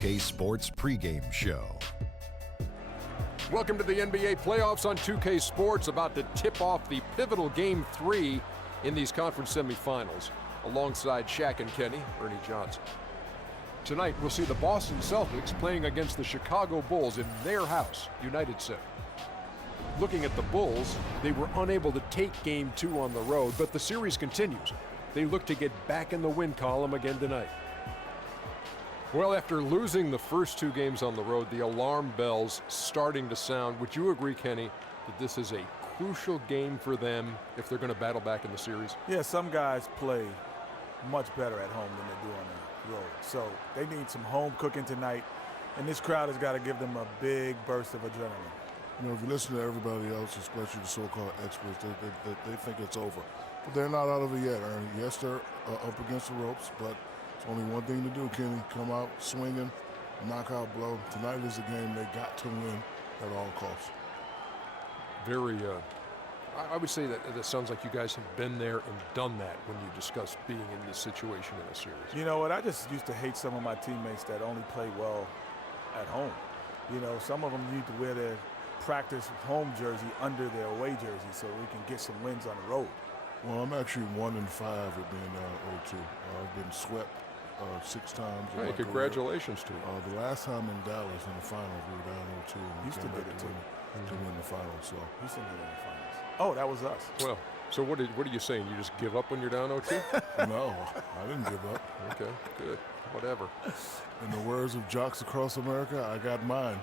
2K Sports pregame show. Welcome to the NBA playoffs on 2K Sports, about to tip off the pivotal Game 3 in these conference semifinals. Alongside Shaq and Kenny, Ernie Johnson. Tonight, we'll see the Boston Celtics playing against the Chicago Bulls in their house, United Center. Looking at the Bulls, they were unable to take Game 2 on the road, but the series continues. They look to get back in the win column again tonight. Well, after losing the first two games on the road, the alarm bells starting to sound. Would you agree, Kenny, that this is a crucial game for them if they're going to battle back in the series? Yeah, some guys play much better at home than they do on the road. So they need some home cooking tonight, and this crowd has got to give them a big burst of adrenaline. You know, if you listen to everybody else, especially the so-called experts, they think it's over. But they're not out of it yet, Ernie. Yes, they're up against the ropes, but it's only one thing to do, Kenny. Come out swinging, knockout blow. Tonight is a game they got to win at all costs. Very, I would say that it sounds like you guys have been there and done that when you discuss being in this situation in a series. You know what? I just used to hate some of my teammates that only play well at home. You know, some of them need to wear their practice home jersey under their away jersey so we can get some wins on the road. Well, I'm actually 1-5 with being down 0-2. I've been swept 6 times. Hey, congratulations to you. The last time in Dallas in the finals, we were down 0-2. Houston did it too. To win the finals, so. Houston did it in the finals. Oh, that was us. Well, so what are you saying? You just give up when you're down 0-2? No, I didn't give up. Okay, good. Whatever. In the words of Jocks Across America, I got mine.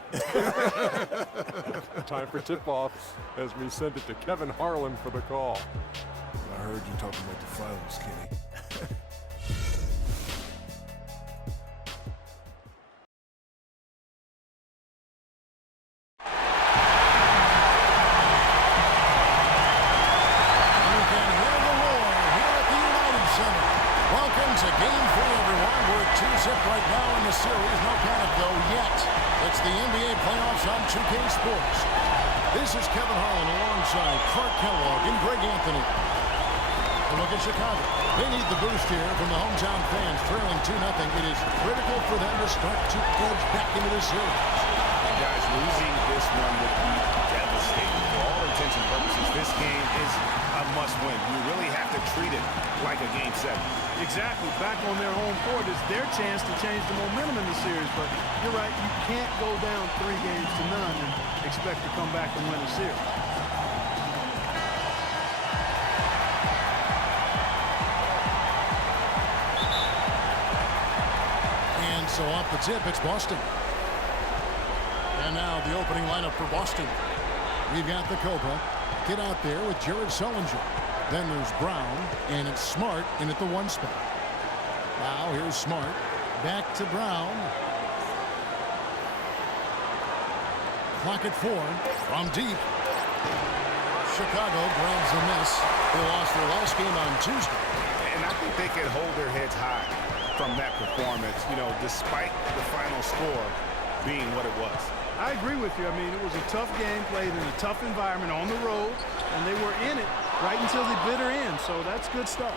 Time for tip-off as we send it to Kevin Harlan for the call. I heard you talking about the finals, Kenny. Right now in the series, no panic though yet. It's the NBA playoffs on 2K Sports. This is Kevin Harlan alongside Clark Kellogg and Greg Anthony. And look at Chicago. They need the boost here from the hometown fans, trailing 2-0. It is critical for them to start to edge back into the series. And guys, losing this one would be devastating. For all intents and purposes, this game is a must-win. You really have to treat it like a Game 7. Exactly. Back on their home court is their chance to change the momentum in the series. But you're right, you can't go down 3 games to none and expect to come back and win a series. And so off the tip, it's Boston. And now the opening lineup for Boston. We've got the Cobra. Get out there with Jared Sullinger. Then there's Brown, and it's Smart in at the 1 spot. Now here's Smart. Back to Brown. Clock at 4. From deep. Chicago grabs the miss. They lost their last game on Tuesday. And I think they can hold their heads high from that performance, you know, despite the final score being what it was. I agree with you. I mean, it was a tough game played in a tough environment on the road, and they were in it right until the bitter end, so that's good stuff.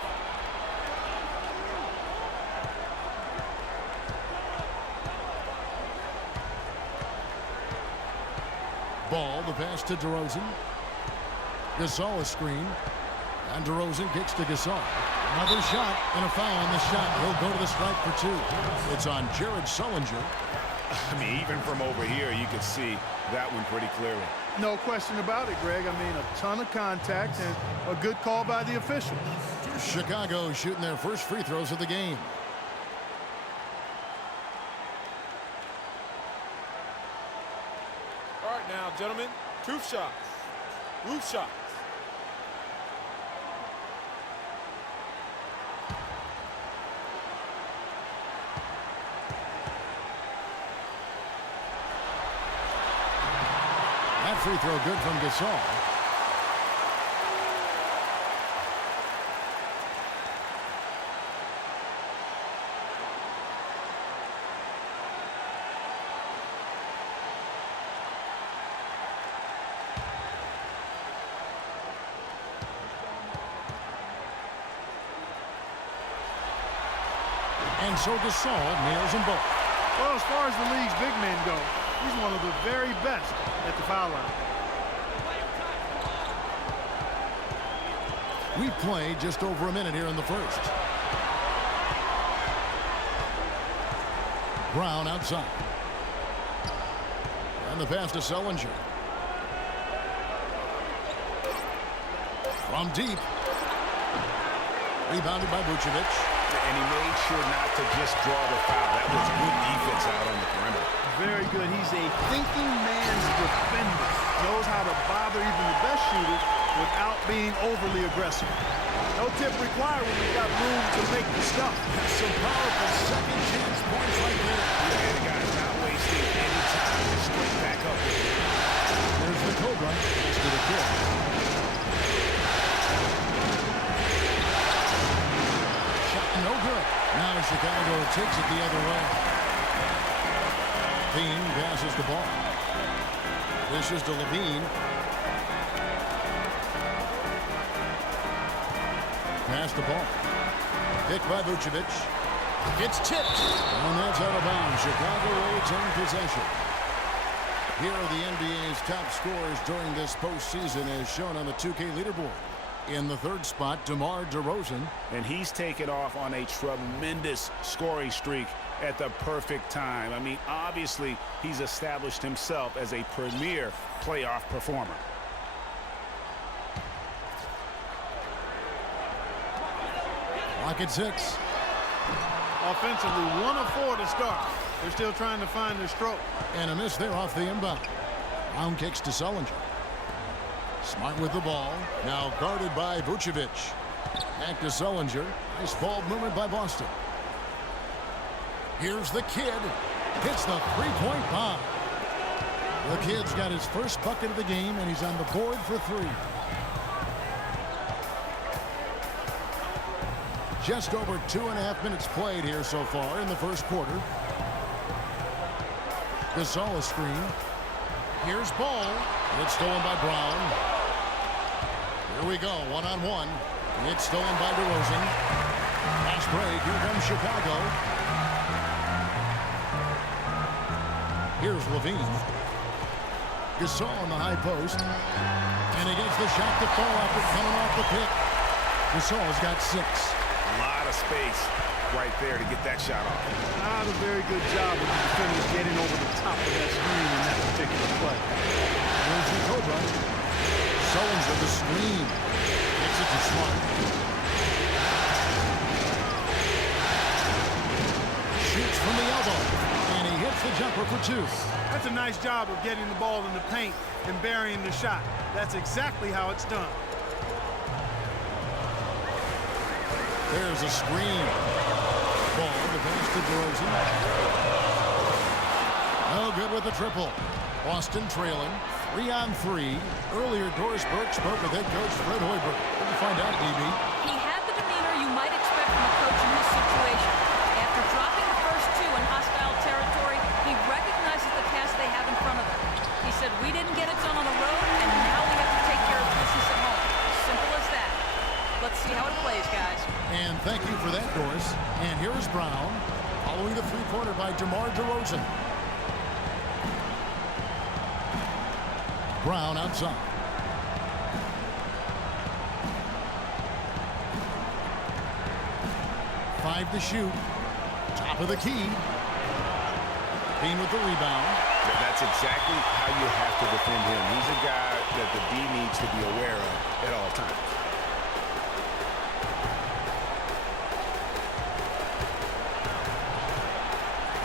Ball, the pass to DeRozan. Gasol a screen. And DeRozan kicks to Gasol. Another shot and a foul on the shot. He'll go to the stripe for 2. It's on Jared Sullinger. I mean, even from over here, you can see that one pretty clearly. No question about it, Greg. I mean, a ton of contact and a good call by the official. Chicago shooting their first free throws of the game. All right now, gentlemen, truth shots, roof shots. That free throw good from Gasol. And so Gasol nails them both. Well, as far as the league's big men go, he's one of the very best at the foul line. We've played just over a minute here in the first. Brown outside. And the pass to Sullinger. From deep. Rebounded by Vucevic. And he made sure not to just draw the foul. That was good defense out on the perimeter. Very good. He's a thinking man's defender. Knows how to bother even the best shooters without being overly aggressive. No tip required when we've got room to make the stuff. That's some powerful second chance points right there. Yeah, the guy's not wasting any time. Just straight back up with it. There's the Cobra. Pass to the kid. Shot no good. Now Chicago takes it the other way. Bean passes the ball. This is to Levine. Pass the ball. Picked by Vucevic. It's tipped. And that's out of bounds. Chicago retains possession. Here are the NBA's top scorers during this postseason as shown on the 2K leaderboard. In the third spot, DeMar DeRozan. And he's taken off on a tremendous scoring streak at the perfect time. I mean, obviously, he's established himself as a premier playoff performer. Clock at 6. Offensively, 1 of 4 to start. They're still trying to find their stroke. And a miss there off the inbound. Round kicks to Sullinger. Smart with the ball. Now guarded by Vucevic. Back to Sullinger. Nice ball movement by Boston. Here's the kid. Hits the three-point bomb. The kid's got his first bucket of the game, and he's on the board for 3. Just over 2.5 minutes played here so far in the first quarter. Gasol screen. Here's ball. It's stolen by Brown. Here we go, one-on-one. It's stolen by DeRozan. Fast break. Here comes Chicago. Here's Levine. Gasol on the high post. And he gets the shot to fall after coming off the pick. Gasol's got 6. A lot of space right there to get that shot off. Not a very good job of the defenders getting over the top of that screen in that particular play. Here's the Cobra. Sullinger the screen. Gets it to Smart. Shoots from the elbow. And he hits the jumper for 2. That's a nice job of getting the ball in the paint and burying the shot. That's exactly how it's done. There's a screen. Ball, the pass to DeRozan. No good with the triple. Boston trailing. 3-on-3. Earlier, Doris Burke spoke with head coach Fred Hoiberg. What did you find out, DB? He had the demeanor you might expect from a coach in this situation. After dropping the first 2 in hostile territory, he recognizes the task they have in front of them. He said, we didn't get it done on the road, and now we have to take care of business at home. Simple as that. Let's see how it plays, guys. And thank you for that, Doris. And here is Brown, following the three-pointer by DeMar DeRozan. Brown outside. Five to shoot. Top of the key. Bean with the rebound. That's exactly how you have to defend him. He's a guy that the D needs to be aware of at all times.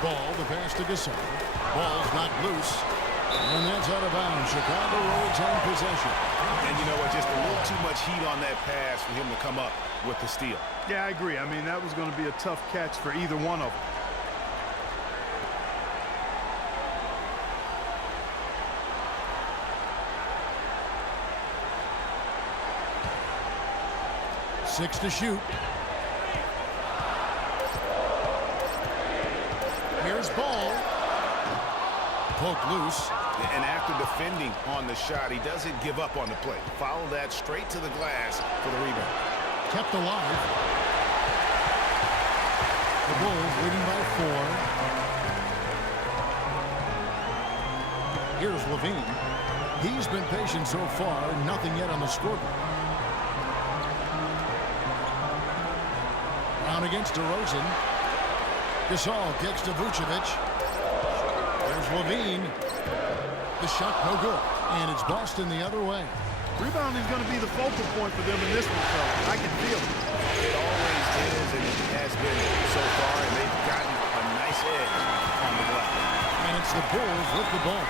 Ball, the pass to Gasol. Ball's knocked loose. And that's out of bounds. Chicago retains possession. And you know what? Just a little too much heat on that pass for him to come up with the steal. Yeah, I agree. I mean, that was going to be a tough catch for either one of them. Six to shoot. Here's Ball. Poked loose. And after defending on the shot, he doesn't give up on the play. Follow that straight to the glass for the rebound. Kept alive. The Bulls leading by 4. Here's Levine. He's been patient so far. Nothing yet on the scoreboard. Brown against DeRozan. Gasol kicks to Vucevic. There's Levine. The shot no good. And it's Boston the other way. Rebounding is going to be the focal point for them in this one, fellas. I can feel it. It always is, and it has been so far, and they've gotten a nice edge on the glass. And it's the Bulls with the ball.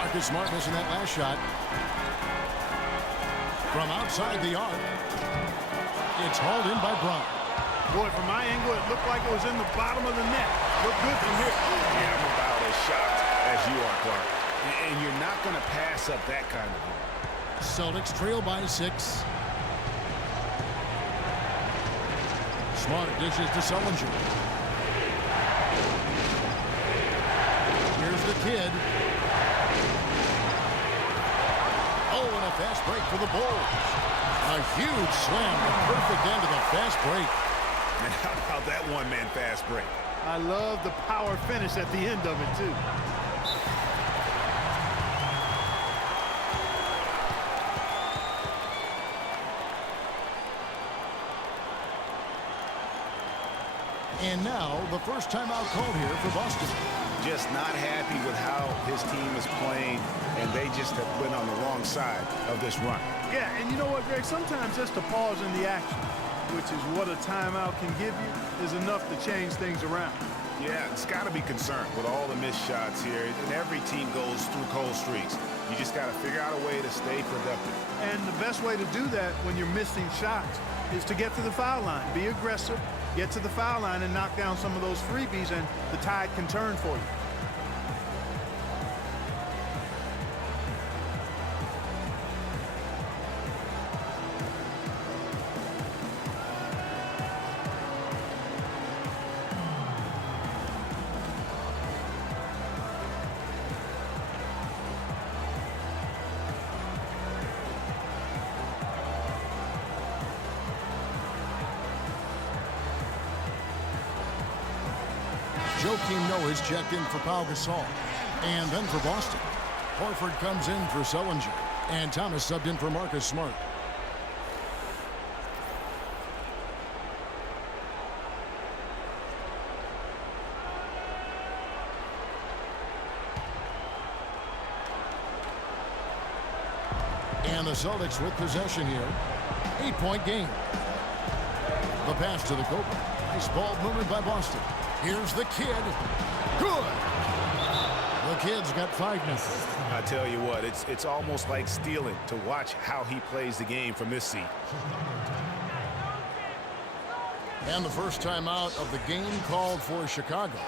Marcus Smart missing that last shot. From outside the arc. It's hauled in by Brown. Boy, from my angle, it looked like it was in the bottom of the net. Looked good from here. Yeah, I'm about as shocked as you are, Clark. And you're not going to pass up that kind of ball. Celtics trail by 6. Smart dishes to Sullinger. Here's the kid. Oh, and a fast break for the Bulls. A huge slam, the perfect end of the fast break. And how about that one-man fast break? I love the power finish at the end of it, too. And now, the first timeout called here for Boston. Just not happy with how his team is playing, and they just have been on the wrong side of this run. Yeah, and you know what, Greg? Sometimes just a pause in the action, which is what a timeout can give you, is enough to change things around. Yeah, it's got to be concerned with all the missed shots here, and every team goes through cold streaks. You just got to figure out a way to stay productive. And the best way to do that when you're missing shots is to get to the foul line. Be aggressive, get to the foul line, and knock down some of those freebies, and the tide can turn for you. Joakim Noah is checked in for Pau Gasol. And then for Boston, Horford comes in for Sullinger. And Thomas subbed in for Marcus Smart. And the Celtics with possession here. 8-point game. The pass to the Cobra. Nice ball movement by Boston. Here's the kid. Good. The kid's got 5 misses. I tell you what, it's almost like stealing to watch how he plays the game from this seat. And the first timeout of the game called for Chicago.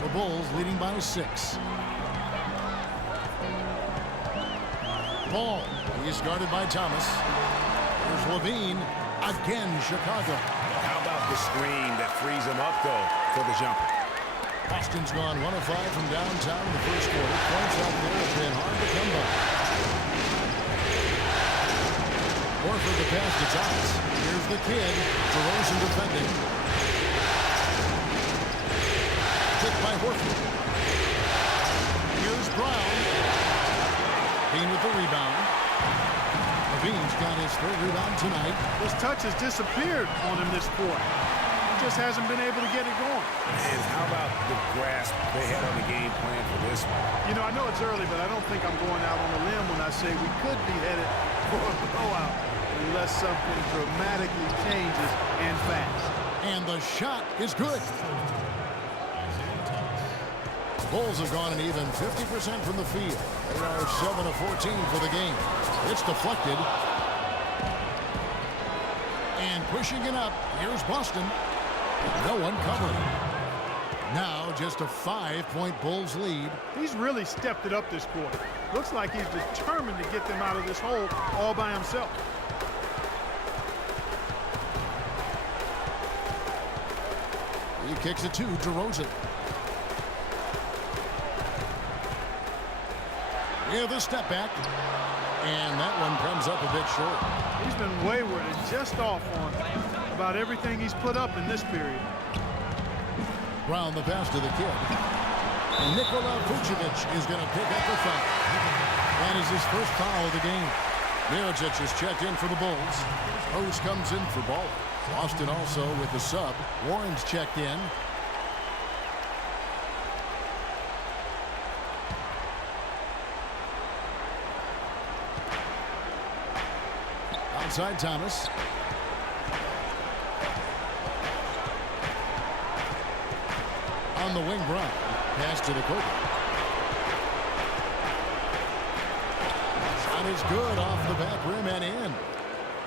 The Bulls leading by 6. Ball. He's guarded by Thomas. Here's Levine. Again, Chicago. How about the screen that frees him up, though, for the jumper? Boston's gone 1 of 5 from downtown in the first quarter. Points out there have been hard to come by. Horford the pass to Thomas. Here's the kid. DeRozan defending. Kicked by Horford. Here's Brown. Bean with the rebound. The Levine's got his third rebound tonight. His touch has disappeared on him this quarter. He just hasn't been able to get it going. And how about the grasp they had on the game plan for this one? You know, I know it's early, but I don't think I'm going out on a limb when I say we could be headed for a blowout unless something dramatically changes and fast. And the shot is good. Bulls have gone an even 50% from the field. They are 7 of 14 for the game. It's deflected. And pushing it up, here's Boston. No one covering. Now just a 5-point Bulls lead. He's really stepped it up this quarter. Looks like he's determined to get them out of this hole all by himself. He kicks it to DeRozan. With a step back. And that one comes up a bit short. He's been wayward and just off on about everything he's put up in this period. Brown the pass to the kid. And Nikola Vucevic is going to pick up the foul. That is his first foul of the game. Mirotic is checked in for the Bulls. Rose comes in for Ball. Boston also with the sub. Warren's checked in. Outside Thomas. On the wing, Brown. Pass to the Cobra. Shot is good off the back rim and in.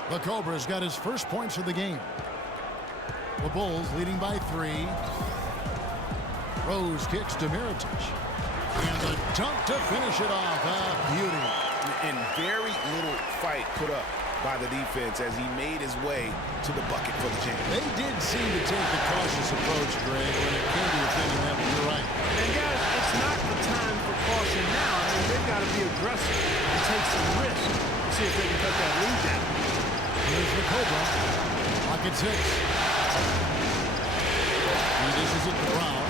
The Cobra's got his first points of the game. The Bulls leading by 3. Rose kicks to Mirotic. And the dunk to finish it off. A beauty. And very little fight put up by the defense as he made his way to the bucket for the champ. They did seem to take the cautious approach, Greg, when it came to defending them. You're right. And guys, it's not the time for caution now. I mean, they've got to be aggressive and take some risks to see if they can cut that lead down. Here's the Cobra. Pocket 6. He dishes it to Brown.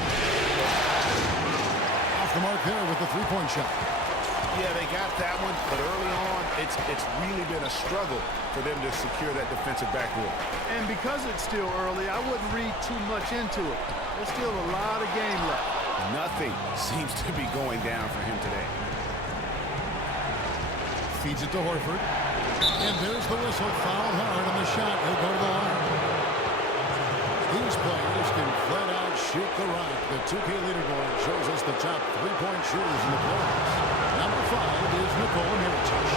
Off the mark there with the three-point shot. Yeah, they got that one, but early on, it's really been a struggle for them to secure that defensive backboard. And because it's still early, I wouldn't read too much into it. There's still a lot of game left. Nothing seems to be going down for him today. Feeds it to Horford. And there's the whistle. Foul hard on the shot. He'll go to the line. These players can flat out shoot the rock. The 2K leaderboard shows us the top three-point shooters in the playoffs. Number 5 is Nikola Mirotic.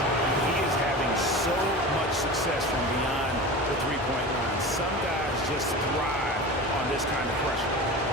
He is having so much success from beyond the three-point line. Some guys just thrive on this kind of pressure.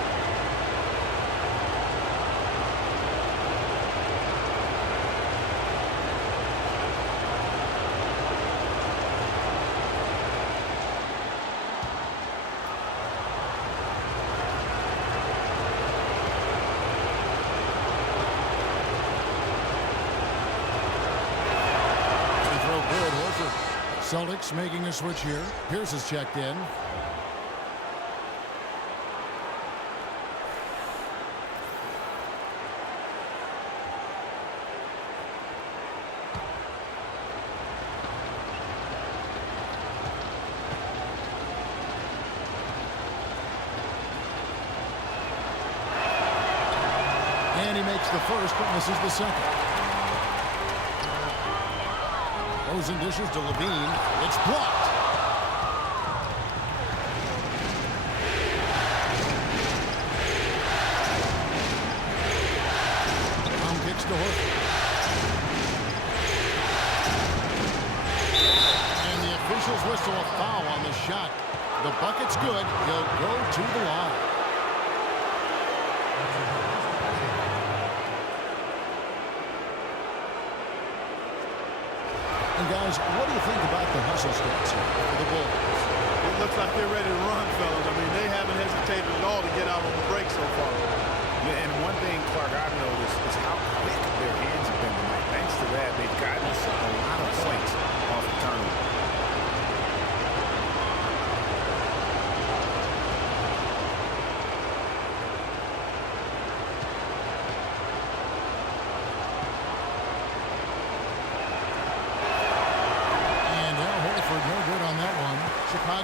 Celtics making a switch here. Pierce is checked in. And he makes the first, but misses the second. And dishes to Levine. It's blocked. Brown kicks to Horford. And the officials whistle a foul on the shot. The bucket's good. He'll go to the line. And guys, what do you think about the hustle stance here for the Bulls? It looks like they're ready to run, fellas. I mean, they haven't hesitated at all to get out on the break so far. Yeah, and one thing, Clark, I've noticed is how quick their hands have been tonight. Thanks to that, they've gotten a lot of points off the turnover.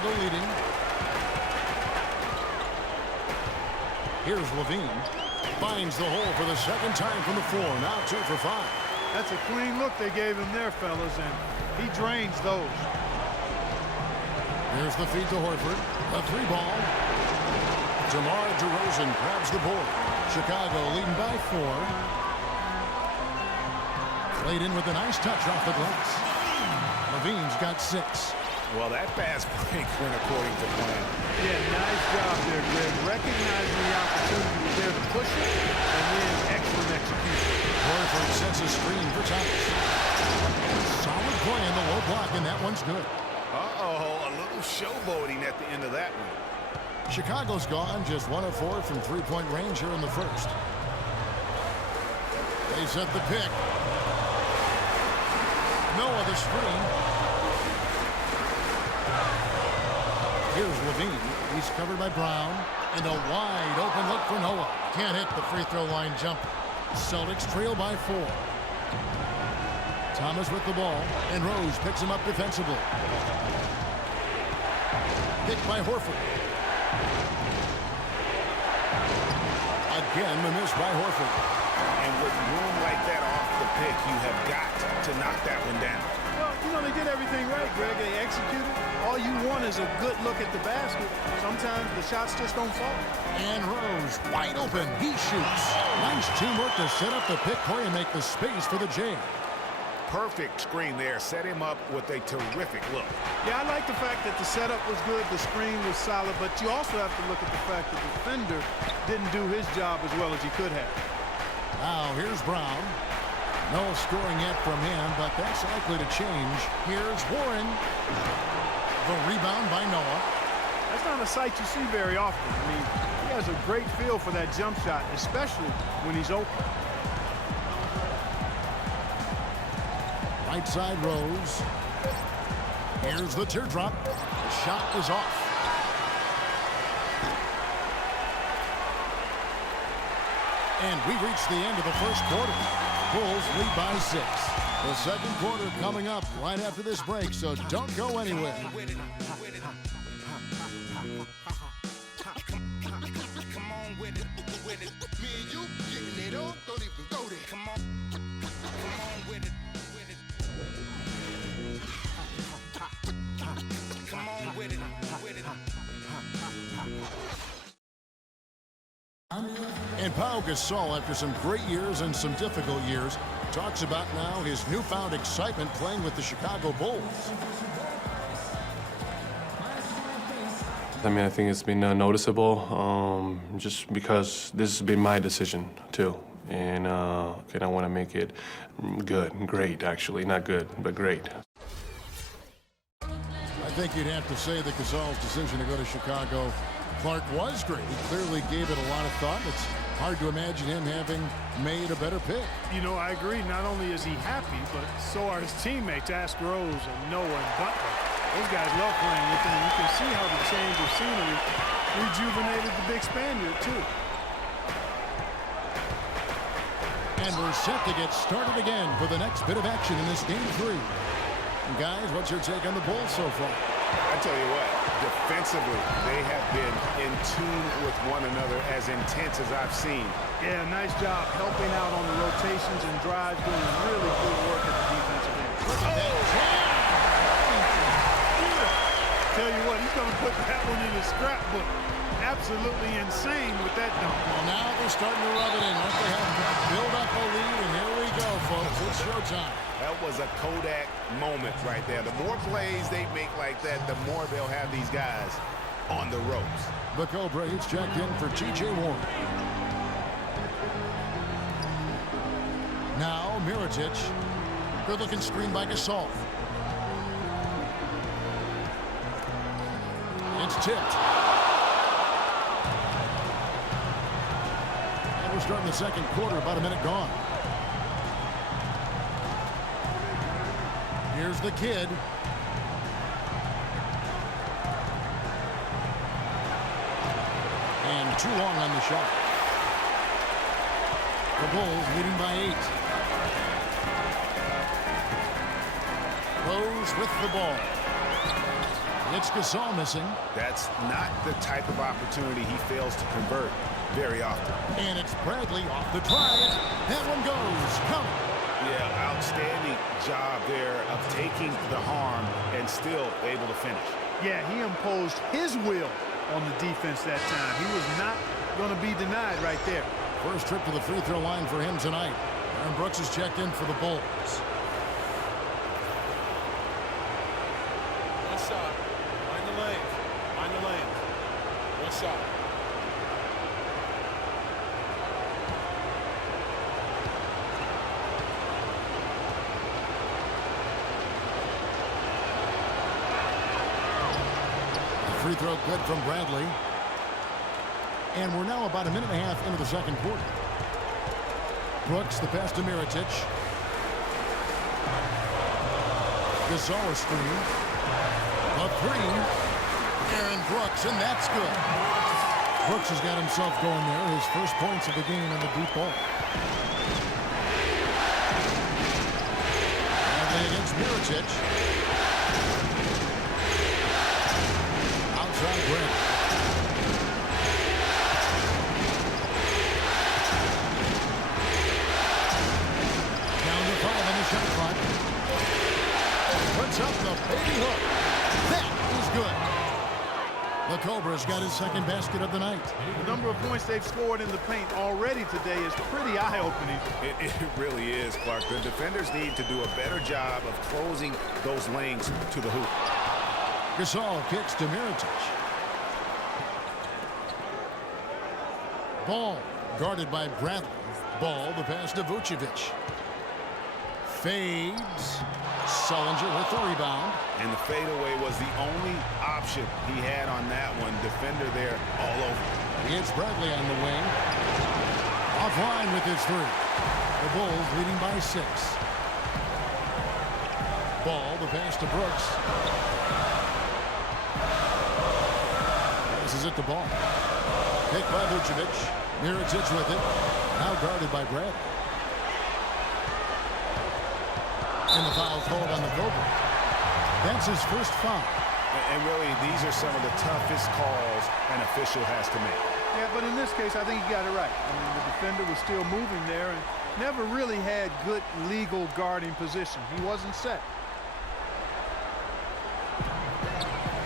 Chicago leading. Here's Levine. Finds the hole for the second time from the floor. Now 2 for 5. That's a clean look they gave him there, fellas, and he drains those. Here's the feed to Horford. A 3-ball. DeMar DeRozan grabs the board. Chicago leading by 4. Played in with a nice touch off the glass. Levine's got 6. Well, that fast break went according to plan. Yeah, nice job there, Greg. Recognizing the opportunity was there to push it, and then excellent execution. Horford sets a screen for Thomas. Solid play in the low block, and that one's good. Uh-oh, a little showboating at the end of that one. Chicago's gone just 1 of 4 from three-point range here in the first. They set the pick. Noah the screen. Here's Levine. He's covered by Brown. And a wide open look for Noah. Can't hit the free throw line jumper. Celtics trail by 4. Thomas with the ball. And Rose picks him up defensively. Picked by Horford. Again, the miss by Horford. And with room like that off the pick, you have got to knock that one down. Well, you know, they did everything right, Greg. They executed. All you want is a good look at the basket. Sometimes the shots just don't fall. And Rose, wide open. He shoots. Nice teamwork to set up the pick play and make the space for the jam. Perfect screen there. Set him up with a terrific look. Yeah, I like the fact that the setup was good, the screen was solid, but you also have to look at the fact that the defender didn't do his job as well as he could have. Now, here's Brown. No scoring yet from him, but that's likely to change. Here's Warren. The rebound by Noah. That's not a sight you see very often. I mean, he has a great feel for that jump shot, especially when he's open. Right side Rose. Here's the teardrop. The shot is off. And we reach the end of the first quarter. Bulls lead by 6. The second quarter coming up right after this break, so don't go anywhere. And Pau Gasol, after some great years and some difficult years, talks about now his newfound excitement playing with the Chicago Bulls. I mean, I think it's been noticeable just because this has been my decision too. And I want to make it good, great actually, not good, but great. I think you'd have to say that Gasol's decision to go to Chicago, Clark, was great. He clearly gave it a lot of thought. It's hard to imagine him having made a better pick. You know, I agree. Not only is he happy, but so are his teammates. Ask Rose and Noah and Butler. Those guys love playing with him. And you can see how the change of scenery rejuvenated the big Spaniard, too. And we're set to get started again for the next bit of action in this game 3. And guys, what's your take on the Bulls so far? I tell you what, defensively, they have been in tune with one another as intense as I've seen. Yeah, nice job helping out on the rotations and drives, doing really good work at the defensive end. Look at that jam! Tell you what, he's going to put that one in his scrapbook. Absolutely insane with that dunk. Well, now they're starting to rub it in. Once they have build up a lead, and here we go, folks. It's showtime. That was a Kodak moment right there. The more plays they make like that, the more they'll have these guys on the ropes. The Cobra is checked in for T.J. Warren. Now, Mirotic. Good-looking screen by Gasol. It's tipped. And we're starting the second quarter, about a minute gone. Here's the kid. And too long on the shot. The Bulls leading by 8. Rose with the ball. It's Gasol missing. That's not the type of opportunity he fails to convert very often. And it's Bradley off the drive. That one goes. Count. Yeah, outstanding job there of taking the harm and still able to finish. Yeah, he imposed his will on the defense that time. He was not going to be denied right there. First trip to the free throw line for him tonight. Aaron Brooks is checked in for the Bulls. One shot. Find the lanes. Find the lanes. One shot. Free throw good from Bradley. And we're now about a minute and a half into the second quarter. Brooks, the pass to Mirotic. Gasol screen. A three. Aaron Brooks, and that's good. Brooks has got himself going there. His first points of the game on the deep ball. Bradley against Mirotic. Outside Brent. Down to 5 on the shot clock. Puts up the baby hook. That is good. The Cobra's got his second basket of the night. The number of points they've scored in the paint already today is pretty eye-opening. It really is, Clark. The defenders need to do a better job of closing those lanes to the hoop. Gasol kicks to Mirotic. Ball guarded by Bradley. Ball, the pass to Vucevic. Fades. Sullinger with the rebound. And the fadeaway was the only option he had on that one. Defender there all over. It's Bradley on the wing. Offline with his three. The Bulls leading by 6. Ball, the pass to Brooks. Passes it to Ball. Picked by Vucevic. Mirotic with it. Now guarded by Bradley. And the foul called on the Cobra. That's his first foul. And really, these are some of the toughest calls an official has to make. Yeah, but in this case, I think he got it right. I mean, the defender was still moving there and never really had good legal guarding position. He wasn't set.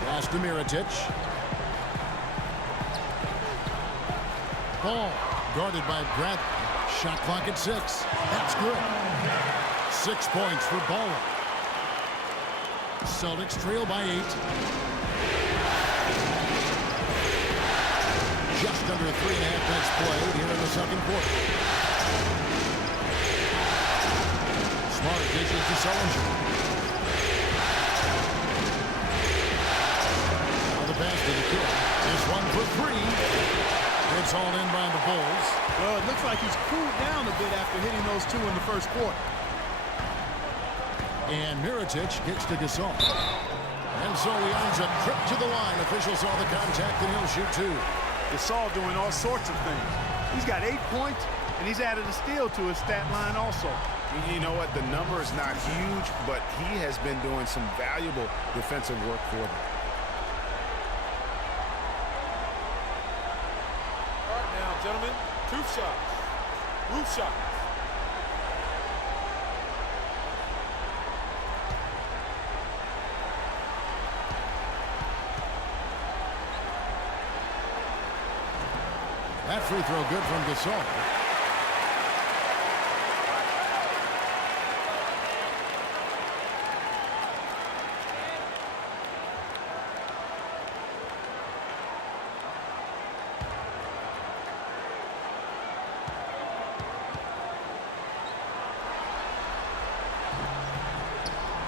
Pass to Mirotic. Ball guarded by Bradley. Shot clock at 6. That's good. 6 points for Baller. Celtics trail by 8. Just under 3.5 minutes played here in the second quarter. Smart dishes to Sullinger. Now the pass to the kid. This one for 3. It's all in by the Bulls. Well, it looks like he's cooled down a bit after hitting those 2 in the first quarter. And Mirotic kicks to Gasol. And so he earns a trip to the line. Officials saw the contact and he'll shoot 2. Gasol doing all sorts of things. He's got 8 points, and he's added a steal to his stat line also. You know what? The number is not huge, but he has been doing some valuable defensive work for them. All right now, gentlemen, 2 shots. Roof shots. That free throw good from Gasol.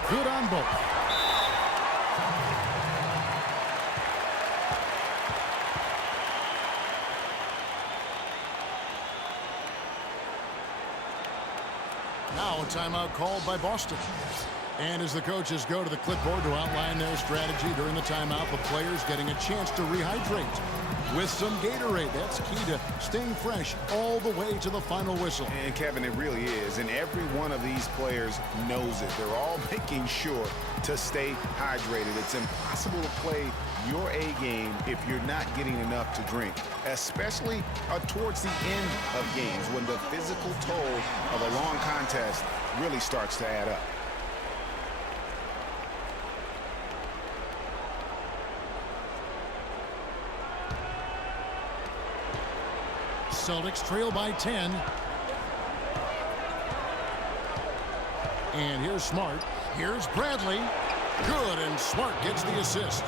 Good on both. Now a timeout called by Boston. And as the coaches go to the clipboard to outline their strategy during the timeout, the players getting a chance to rehydrate. with some Gatorade. That's key to staying fresh all the way to the final whistle. And Kevin, it really is. And every one of these players knows it. They're all making sure to stay hydrated. It's impossible to play your A game if you're not getting enough to drink, especially towards the end of games when the physical toll of a long contest really starts to add up. Celtics trail by 10. And here's Smart. Here's Bradley. Good, and Smart gets the assist.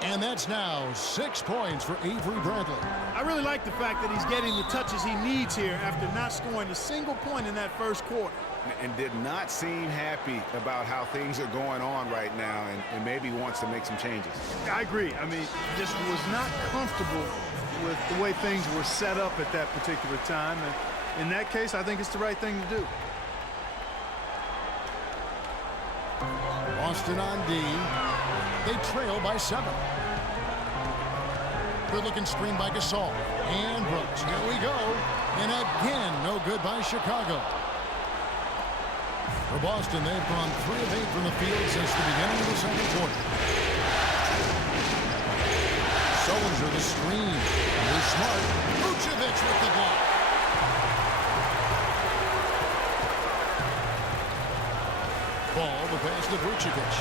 And that's now 6 points for Avery Bradley. I really like the fact that he's getting the touches he needs here after not scoring a single point in that first quarter. And did not seem happy about how things are going on right now, and maybe wants to make some changes. I agree. I mean, just was not comfortable with the way things were set up at that particular time. And in that case, I think it's the right thing to do. Boston on D. They trail by 7. Good-looking screen by Gasol. And Brooks. Here we go. And again, no good by Chicago. For Boston, they've gone 3 of 8 from the field since the beginning of the second quarter. Sullinger the screen. Here's Smart. Vucevic with the block. Ball, the pass to Vucevic.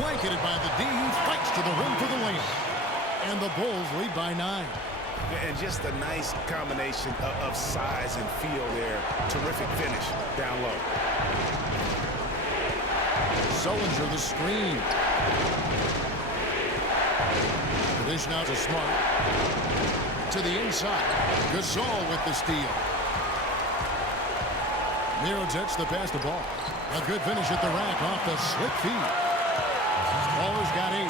Blanketed by the D. Fights to the rim for the layup. And the Bulls lead by 9. And just a nice combination of size and feel there. Terrific finish down low. Sullinger the screen. The dish now to Smart. To the inside. Gasol with the steal. Mirotic the pass the ball. A good finish at the rack off the slick feed. Baller's got 8.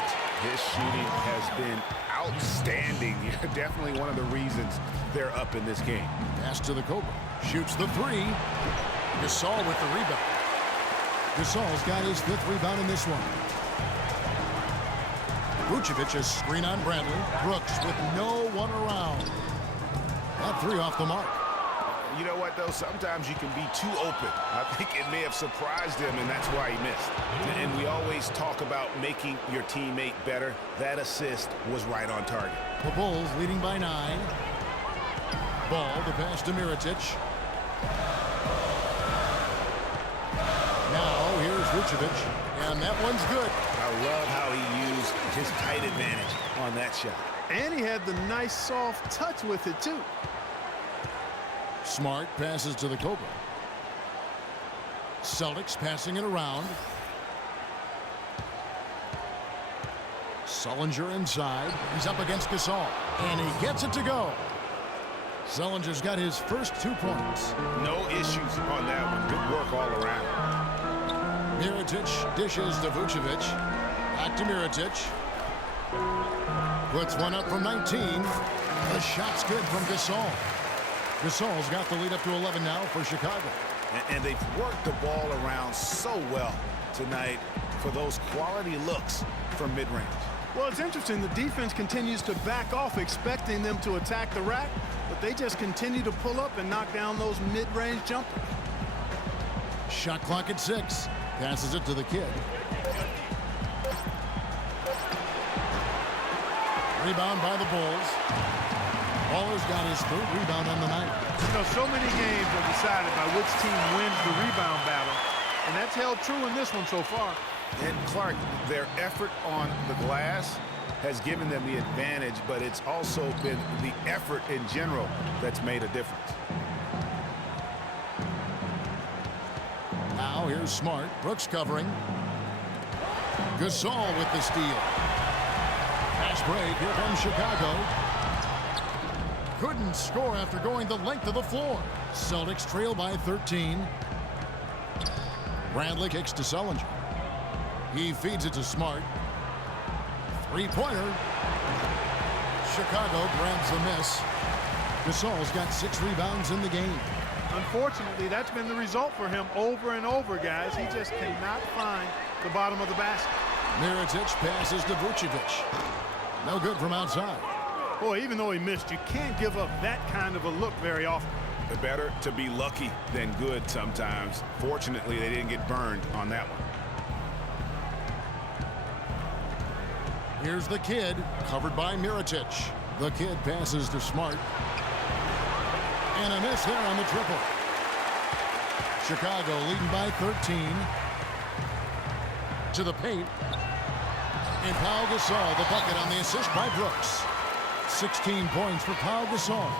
His shooting has been outstanding. Definitely one of the reasons they're up in this game. Pass to the Cobra. Shoots the 3. Gasol with the rebound. Gasol's got his 5th rebound in this one. Vucevic a screen on Bradley. Brooks with no one around. That 3 off the mark. You know what, though? Sometimes you can be too open. I think it may have surprised him, and that's why he missed. And we always talk about making your teammate better. That assist was right on target. The Bulls leading by 9. Ball, the pass to Mirotic. Now, here's Vucevic, and that one's good. I love how he used his height advantage on that shot. And he had the nice soft touch with it, too. Smart passes to the Cobra. Celtics passing it around. Sullinger inside. He's up against Gasol. And he gets it to go. Sullinger's got his first 2 points. No issues on that one. Good work all around. Mirotic dishes to Vucevic. Back to Mirotic. Puts one up from 19. The shot's good from Gasol. Gasol's got the lead up to 11 now for Chicago. And they've worked the ball around so well tonight for those quality looks from mid-range. Well, it's interesting. The defense continues to back off, expecting them to attack the rack, but they just continue to pull up and knock down those mid-range jumpers. Shot clock at 6. Passes it to the kid. Rebound by the Bulls. Baller's got his 3rd rebound on the night. You know, so many games are decided by which team wins the rebound battle, and that's held true in this one so far. And Clark, their effort on the glass has given them the advantage, but it's also been the effort in general that's made a difference. Now here's Smart. Brooks covering. Gasol with the steal. Fast break here from Chicago. Couldn't score after going the length of the floor. Celtics trail by 13. Bradley kicks to Sullinger. He feeds it to Smart. 3-pointer. Chicago grabs the miss. Gasol's got 6 rebounds in the game. Unfortunately, that's been the result for him over and over, guys. He just cannot find the bottom of the basket. Mirotic passes to Vucevic. No good from outside. Boy, even though he missed, you can't give up that kind of a look very often. Better to be lucky than good sometimes. Fortunately, they didn't get burned on that one. Here's the kid, covered by Mirotic. The kid passes to Smart. And a miss there on the triple. Chicago leading by 13. To the paint. And Pau Gasol, the bucket on the assist by Brooks. 16 points for Pau Gasol.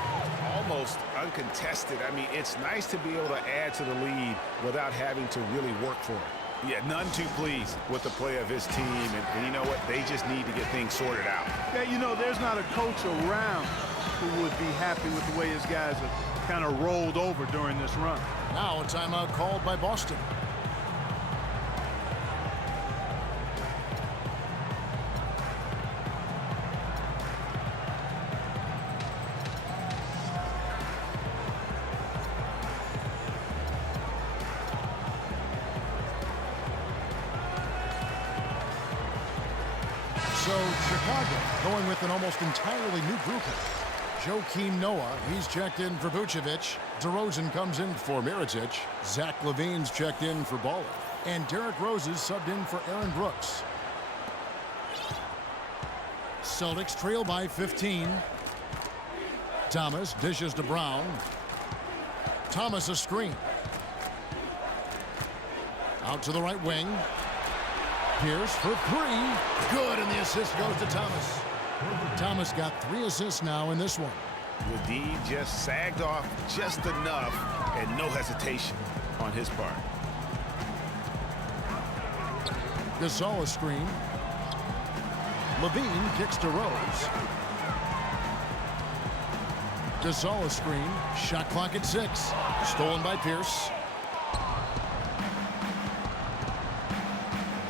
Almost uncontested. I mean, it's nice to be able to add to the lead without having to really work for it. Yeah, none too pleased with the play of his team. And you know what? They just need to get things sorted out. Yeah, you know, there's not a coach around who would be happy with the way his guys have kind of rolled over during this run. Now a timeout called by Boston. So Chicago going with an almost entirely new group. Joakim Noah, he's checked in for Vucevic. DeRozan comes in for Mirotic. Zach LaVine's checked in for Baller. And Derrick Rose is subbed in for Aaron Brooks. Celtics trail by 15. Thomas dishes to Brown. Thomas a screen. Out to the right wing. Pierce for three. Good, and the assist goes to Thomas. Thomas got 3 assists now in this one. The D just sagged off just enough and no hesitation on his part. Gasol a screen. Levine kicks to Rose. Gasol a screen. Shot clock at 6. Stolen by Pierce.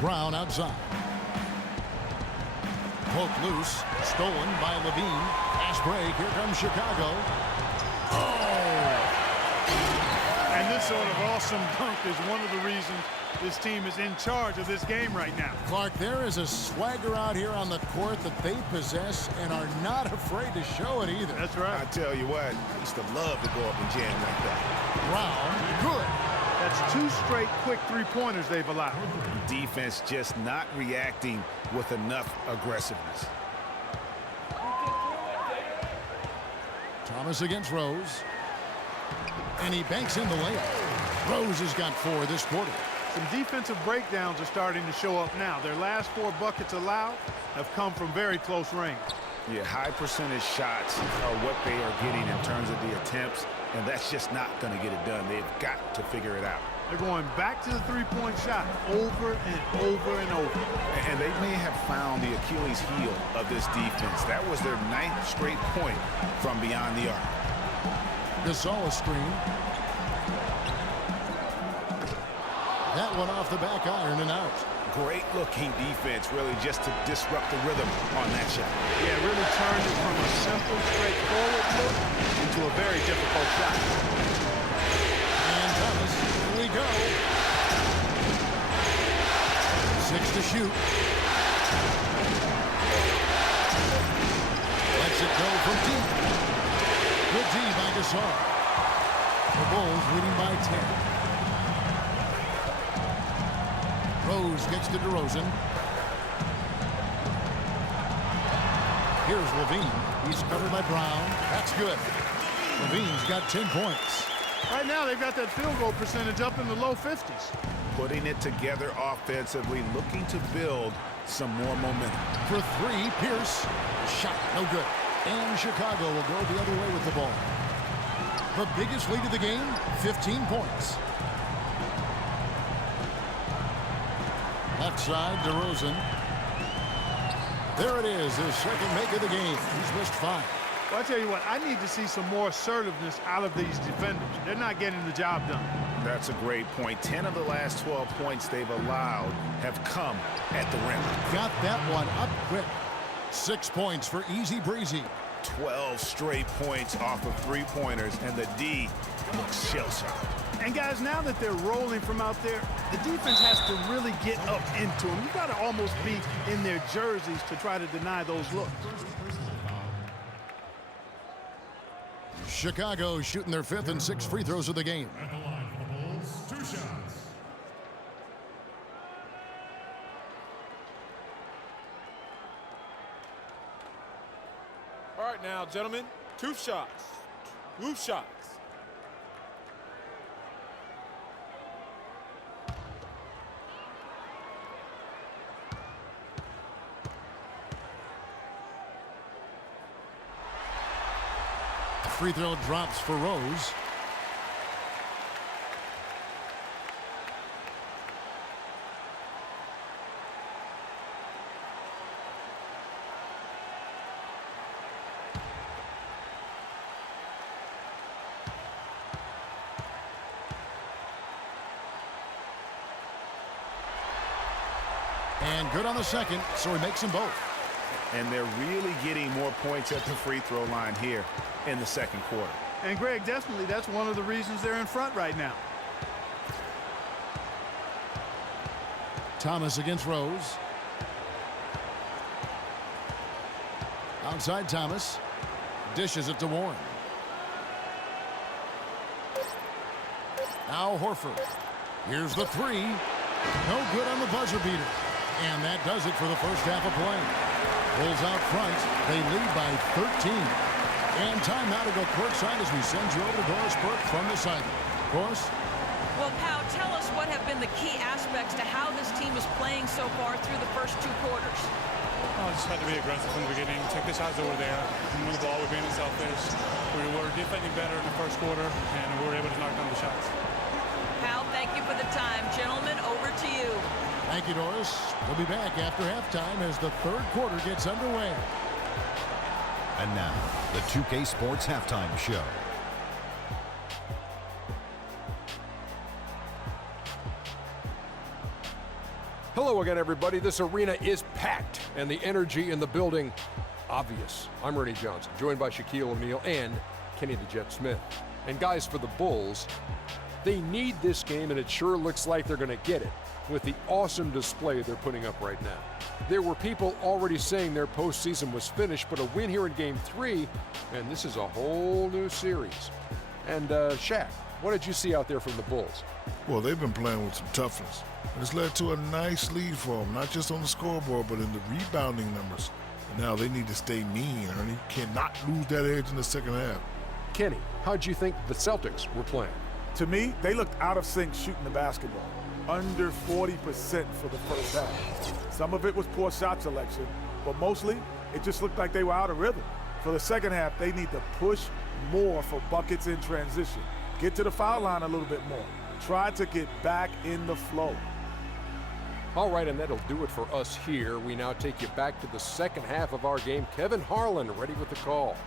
Brown outside. Poked loose. Stolen by Levine. Fast break. Here comes Chicago. Oh! And this sort of awesome dunk is one of the reasons this team is in charge of this game right now. Clark, there is a swagger out here on the court that they possess and are not afraid to show it either. That's right. I tell you what, I used to love to go up and jam like that. Brown, good. That's 2 straight quick three-pointers they've allowed. Defense just not reacting with enough aggressiveness. Thomas against Rose. And he banks in the layup. Rose has got 4 this quarter. Some defensive breakdowns are starting to show up now. Their last 4 buckets allowed have come from very close range. Yeah, high percentage shots are what they are getting in terms of the attempts, and that's just not going to get it done. They've got to figure it out. They're going back to the three-point shot over and over and over. And they may have found the Achilles heel of this defense. That was their 9th straight point from beyond the arc. Gasol a screen. That one off the back iron and out. Great looking defense, really, just to disrupt the rhythm on that shot. Yeah, really turned it from a simple, straightforward look into a very difficult shot. And Thomas, here we go. 6 to shoot. Lets it go from deep. Good D by Gasol. The Bulls leading by 10. Rose gets to DeRozan. Here's Levine. He's covered by Brown. That's good. Levine's got 10 points. Right now, they've got that field goal percentage up in the low 50s. Putting it together offensively, looking to build some more momentum. For 3, Pierce. Shot, no good. And Chicago will go the other way with the ball. The biggest lead of the game, 15 points. Left side, DeRozan. There it is, his second make of the game. He's missed 5. Well, I tell you what, I need to see some more assertiveness out of these defenders. They're not getting the job done. That's a great point. 10 of the last 12 points they've allowed have come at the rim. Got that one up quick. 6 points for Easy Breezy. 12 straight points off of three-pointers, and the D looks shell-shocked. And guys, now that they're rolling from out there, the defense has to really get up into them. You got to almost be in their jerseys to try to deny those looks. Chicago shooting their 5th and 6th free throws of the game. All right now, gentlemen, 2 shots. 2 shots. Free throw drops for Rose. And good on the second, so he makes them both. And they're really getting more points at the free throw line here in the second quarter. And Greg, definitely that's one of the reasons they're in front right now. Thomas against Rose. Outside Thomas. Dishes it to Warren. Now Horford. Here's the 3. No good on the buzzer beater. And that does it for the first half of play. Bulls out front. They lead by 13. And time now to go courtside as we send you over to Doris Burke from the sideline. Doris? Well, Pau, tell us what have been the key aspects to how this team is playing so far through the first 2 quarters. Oh, just had to be aggressive from the beginning. Take the shots over there. Move the ball. We're being selfish. We were defending better in the first quarter, and we were able to knock down the shots. Pau, thank you for the time. Gentlemen, over to you. Thank you, Doris. We'll be back after halftime as the 3rd quarter gets underway. And now, the 2K Sports Halftime Show. Hello again, everybody. This arena is packed, and the energy in the building, obvious. I'm Ernie Johnson, joined by Shaquille O'Neal and Kenny the Jet Smith. And guys, for the Bulls, they need this game, and it sure looks like they're going to get it with the awesome display they're putting up right now. There were people already saying their postseason was finished, but a win here in Game 3, and this is a whole new series. And Shaq, what did you see out there from the Bulls? Well, they've been playing with some toughness. And it's led to a nice lead for them, not just on the scoreboard, but in the rebounding numbers. And now they need to stay mean, Ernie. Cannot lose that edge in the second half. Kenny, how'd you think the Celtics were playing? To me, they looked out of sync shooting the basketball. Under 40% for the first half. Some of it was poor shot selection, but mostly it just looked like they were out of rhythm. For the second half, they need to push more for buckets in transition. Get to the foul line a little bit more. Try to get back in the flow. All right, and that'll do it for us here. We now take you back to the second half of our game. Kevin Harlan ready with the call.